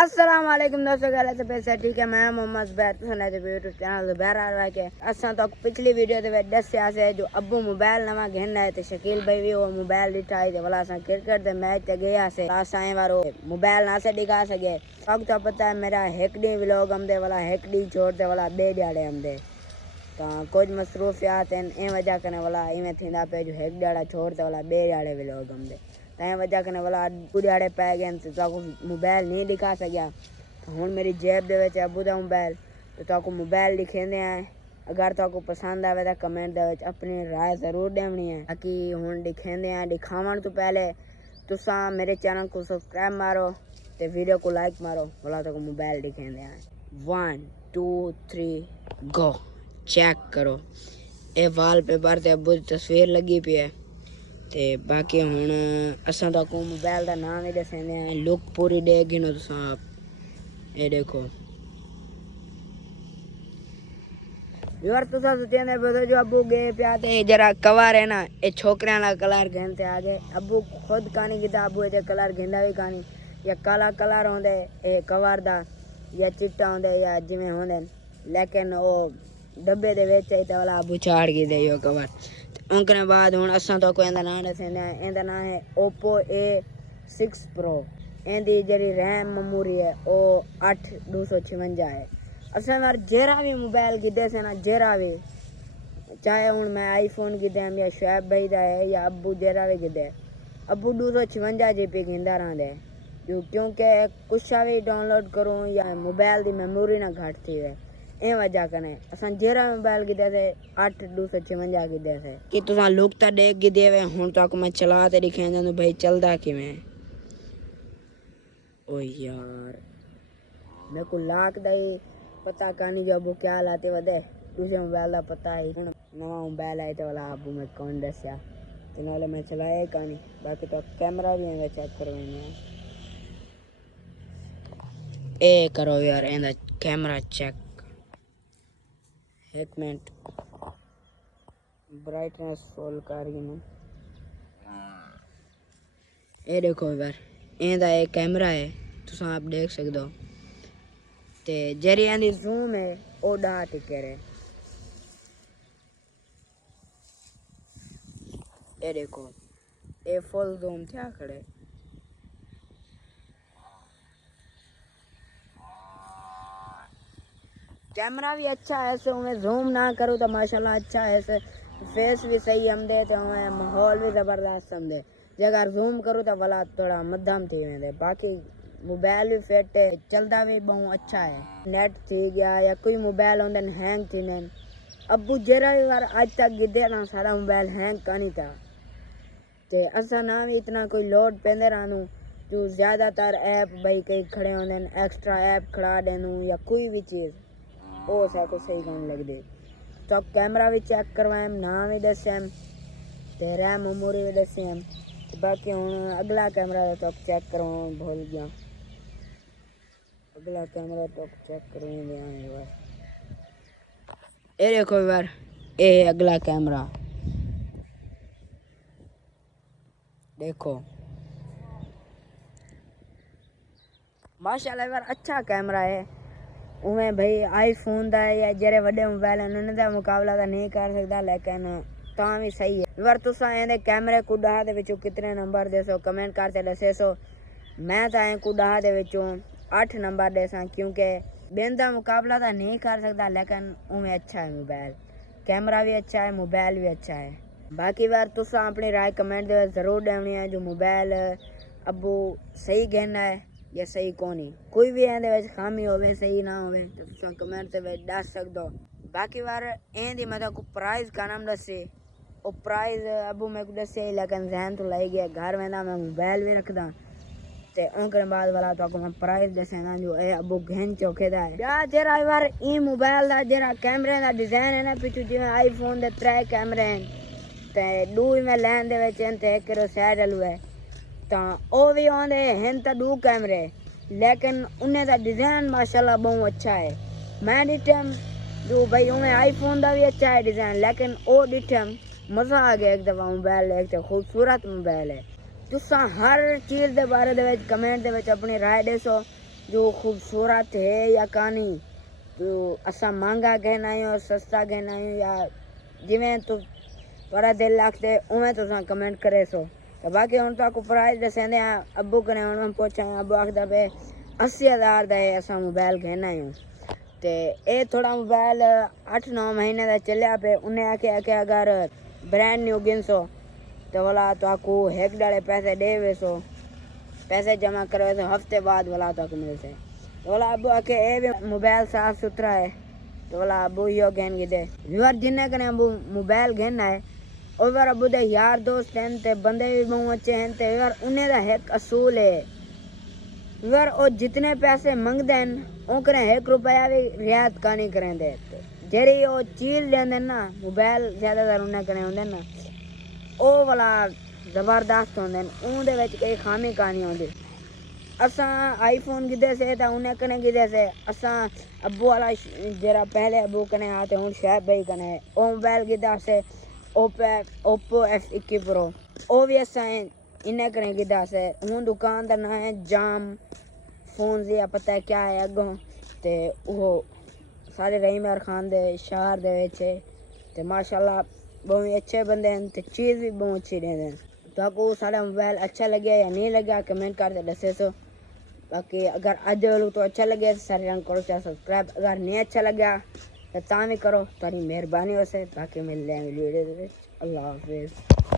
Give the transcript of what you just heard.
अस्सलाम वालेकुम दोस्तों, गले से पैसा ठीक है। मैं मोहम्मद ज़ुबैर सुना थे यूट्यूब चैनल ज़ुबैर आ रहा है। असा तो पिछली वीडियो दे दस से जो अब्बू मोबाइल नवा घेन आए थे शकील भाई भी वो मोबाइल दिखाई थे वाला क्रिकेट दे मैच ते गया से असाए वारो मोबाइल ना से दिखा सके। अब तो पता है मेरा हेकडी व्लॉग हमदे वाला हेकडी छोड़ते वाला बे दिहाड़े हमदे तो कुछ मसरूफियात हैं ए वजह करने वाला इवें थींदा पे जो हेक दिहाड़ा छोड़ते वाला बे दिहाड़े व्लॉग हमदे तैं वजह करने वाला दिहाड़े पै गए तो मोबाइल नहीं दिखा सकिया। तो हुण मेरी जेब दे विच अब्बू दा मोबाइल तो ताको मोबाइल दिखेंदे हैं। अगर ताको पसंद आवे तो कमेंट दे विच अपनी राय जरूर देनी है। बाकी हुण दिखेंदे हैं दिखावन तो पहले तुसा मेरे चैनल को सब्सक्राइब मारो ते वीडियो को लाइक मारो बोला ताको मोबाइल दिखेंदे हैं। 1 2 3 गो चेक करो ए वाल पेपर ते अब्बू दी तस्वीर लगी पई है। ते बाकी हुण असां ताको मोबाइल का नाम ही दसेंदे हैं। लुक पूरी देख गिनो तुसां आप ये देखो यार तुसां सोचेंदे बदो जो अब्बू गए पिया ते जरा कवर है ना ये छोकरियां ला कलर घेन ते आ गए। अब्बू खुद कानी कीता अब्बू ये कलर घेंदा भी कानी या काला कलर होंदे ए कवर दा या चिट्टा होंदे या जिवें होंदे लेकिन वो डब्बे दे विच आई ते वाला अब्बू चाड़ के दे यो कवर। उनके बाद हूँ असा तो कोई नाम दसेंदे इंदा नाम है ओप्पो A6 Pro। इंदी जी रैम मेमोरी है वो 8/256 है। असा यार जेरा भी मोबाइल गिदे से ना जेरा भी चाहे हूँ मैं आईफोन गिदे या शुएब भाई का है या अब्बू जेरा भी गिदे अब्बू 256 GB गिंदा रहंदे जो क्योंकि कुछ भी डाउनलोड करूँ या मोबाइल की मेमोरी ना घट थी है ए वजह कने असां जेरा मोबाइल गिदे थे 8/256 गिदे थे कि तुसा लुक तो देख गिदे वे हुण तक मैं चला ते दिखे जांदो भाई चलदा किवें। ओ यार मेरे को लाख दा ही पता कानी जो अब्बू क्या लाते वदे दूसरे मोबाइल दा पता है नवा मोबाइल आए तो वाला अब्बू मैं कौन दस्या तो नाले मैं चलाया कानी। बाकी तो कैमरा भी है चेक करवाने ए करो यार एंदा कैमरा चेक एक मिनट ब्राइटनेस फुल कर ये देखो यार इंदा एक कैमरा है तुम आप देख सकते हो ते जरी आंदी जूम है ओ डा टिकर है। ये देखो ये फुल जूम क्या खड़े कैमरा भी अच्छा है ऐसे उन्हें जूम ना करूँ तो माशाल्लाह अच्छा है ऐसे फेस भी सही हमदे तो हमें माहौल भी ज़बरदस्त हमदे जे अगर जूम करूँ तो वाला थोड़ा मध्यम थी वेंदे। बाकी मोबाइल भी फिट है चलता भी बहुत अच्छा है नेट थी गया या कोई मोबाइल होंदे हैंग थी ने अब्बू जरा भी बार आज तक गिदे ना सारा मोबाइल हैंग कानी था ते असा ना भी इतना कोई लोड पेंदे रहनू जो ज़्यादातर ऐप भाई कई खड़े होंदे एक्स्ट्रा ऐप खड़ा देनू या कोई भी चीज़ ओ को सही कौन लग दे तो कैमरा भी चेक करवाएं नाम भी दसें ते रैम मेमोरी भी दसें। बाकी हूँ अगला कैमरा तो चेक करवाओ भूल गया अगला कैमरा तो चेक करवाएंगे ये देखो यार ये अगला कैमरा देखो माशाल्लाह यार अच्छा कैमरा है उमें भाई आईफोन का या जरे वड्डे मोबाइल उन्होंने का मुकाबला तो नहीं कर सकता लेकिन तां भी सही है। अगर तुसा इहदे कैमरे को 10 दे विचों कितने नंबर देसो कमेंट करते दसे सो मैं तो इनको 10 दे विचों 8 नंबर देसा क्योंकि बेन का मुकाबला तो नहीं कर सकता लेकिन उमें अच्छा है मोबाइल कैमरा भी अच्छा है मोबाइल भी अच्छा है। बाकी बार तुसा अपनी राय कमेंट दे जरूर देनी है जो मोबाइल अब्बू सही कहना है या सही कोनी कोई भी एंदे खामी होवे सही ना होवे तो तुम कमेंट ते दस सकदो। बाकी बार एंदी मतलब को प्राइस का नाम दसे ओ प्राइस अबू मैं को दसे लेकिन जहन तो लाई गया घर में ना मैं मोबाइल भी रखदा ते उनके बाद वाला तो मैं प्राइस दसे ना जो ए अबू घेन चौके दा है या जरा बार ई मोबाइल दा जरा कैमरे दा डिजाइन है ना पिछु जिवें आईफोन दे 3 कैमरे हैं ते दो में लैन दे विच ते एक रो साइड अलू है तो वो भी आते हैं तो 2 कैमरे लेकिन उन्हें का डिज़ाइन माशाल्लाह बहुत अच्छा है। मैं डिठम जो भाई उन्हें आईफोन का भी अच्छा है डिज़ाइन लेकिन वो डिठम मज़ा आ गया एक दफ़ा मोबाइल एक तो खूबसूरत मोबाइल है। तुसा हर चीज़ के बारे दे कमेंट दे अपनी राय दसो जो खूबसूरत है या कहानी तो असा महंगा कहना है और सस्ता कहना है या जिमें तो बड़ा दिल लगते उमें तुसा कमेंट करे सो तो बाकी हम तो आपको प्राइस दसेंदे अब्बू कने उन्होंने पूछा अब्बू आखदा पे 80,000 का है असा मोबाइल कहना है ते ये थोड़ा मोबाइल 8-9 महीने का चलिया पे उन्हें आखे कि अगर ब्रांड न्यू गिनसो तो बोला तो आपको एक डाले पैसे दे वेसो पैसे जमा करवे तो हफ्ते बाद बोला तो आपको मिलते तो बोला अबू आके ये भी मोबाइल साफ सुथरा है तो बोला अबू यो गहन की दे व्यूअर जिन्हें कने अबू मोबाइल गहना है और बार अबू दे यार दोस्त हैं ते बंदे भी बहुत अच्छे हैं ते व्यूअर उन्हें दा एक असूल है व्यूअर और जितने पैसे मंगते हैं उनकने 1 रुपया भी रियायत कानी करें दे जेरी वो चीज लेंदे ना मोबाइल ज्यादातर उन्हें कने होंदे ना ओ वाला जबरदस्त होंदे उनदे विच कोई खामी कहानी होंदी असा आईफोन गिदे से ता उन्हें कने गिदे से असा अब्बू वाला जरा पहले अब्बू कने आते हुन शायद भाई कने ओ मोबाइल गिदा से ओप्पो F21 प्रो ओ भी असा इन्हें कने गिदा से हुन दुकान दा नाम है जाम फोन या पता है क्या है अगों ते वो सारे रहीम खान दे शहर दे विच ते माशाल्लाह बहुत अच्छे बंदे हैं तो चीज़ भी बहुत अच्छी देते हैं तो आपको सारा मोबाइल अच्छा लगे या नहीं लगा कमेंट कर दसे सो बाकी अगर अज वालों तो अच्छा लगे तो सारे रंग करो चाहे सब्सक्राइब अगर नहीं अच्छा लगा तो भी करो तारी मेहरबानी हो से बाकी मिल रहे हैं वीडियो अल्लाह हाफिज़।